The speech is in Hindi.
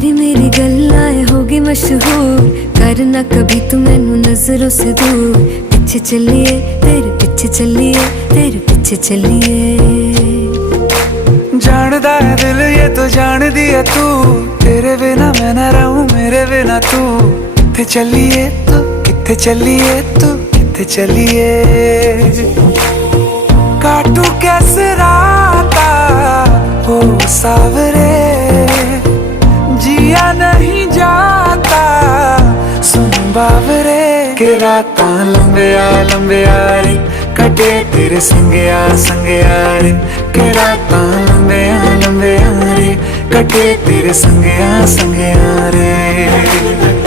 तेरी मेरी गल्लाएं होगी मशहूर, करना कभी तू मैनू नजरों से दूर। पीछे चलिए तेरे पीछे चलिए, तेरे पीछे चलिए। जानदा है दिल ये तो जान दिया तू, तेरे बिना मैं ना रहूं मेरे बिना तू। किथे चलिए तू, किथे चलिए तू, किथे चलिए। काटू कैसे राता हो सावरे, जिया नहीं जाता सुन बावरे। के राता लंबिया लंबिया रे, कटे तेरे संगया संगया रे। के राता लंबिया लंबिया रे, कटे तेरे संगया संगया रे।